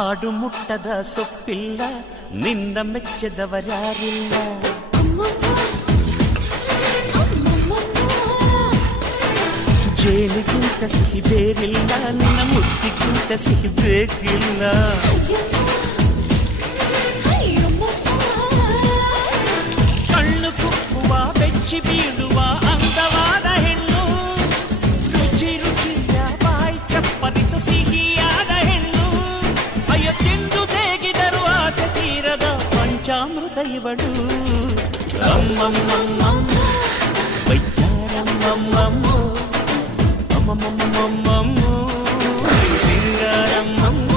ಆಡು ಮುಟ್ಟದ ಸೊಪ್ಪಿಲ್ಲ ನಿನ್ನ ಮೆಚ್ಚದವರ್ಯಾರಿಲ್ಲ ಜೇನಿಗಿಂತ ಸಿಹಿ ಬೇರಿಲ್ಲ ನಿನ್ನ ಮುಟ್ಟಿಗಿಂತ ಸಿಹಿ ಬೇಕಿಲ್ಲ ಕಣ್ಣು ಕುಕ್ಕುವ ಬೆಚ್ಚಿ ಬೀಳುವ ಅಂದವಾದ ಹೆಣ್ಣು ರುಚಿ ರುಚಿಯ ಬಾಯಿ ಚಪ್ಪರಿಸ ಸಿಹಿಯಾದ ಹೆಣ್ಣು ಅಯ್ಯೋ ತಿಂದು ಬೇಗಿದರು ಆಸೆ ತೀರದ ಪಂಚಾಮೃತ ಇವಳು ಅಮ್ಮಮ್ಮಮ್ಮ ವೈದ್ಯಾರಮ್ಮಮ್ಮ ಅಮ್ಮಮ್ಮಮ್ಮ ಸಿಂಗಾರಮ್ಮ